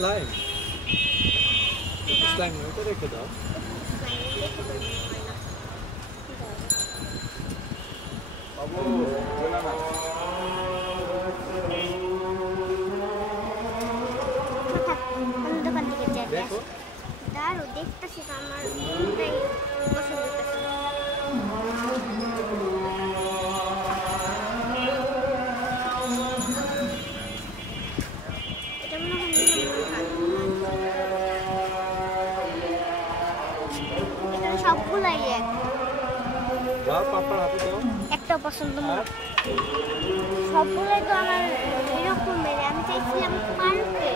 slime slime ওটা রেখে দাও বাবু বলা না দোকান থেকে দেখো দাঁড়ো দেখতেছি আমার ওটাই পছন্দ হচ্ছে এটা মনে হয় এটা সবগুলাই এক যাও পাপা হাতে দাও একটা পছন্দ না সবগুলাই তো আমার এরকম আমি চাইছিলাম পার্কে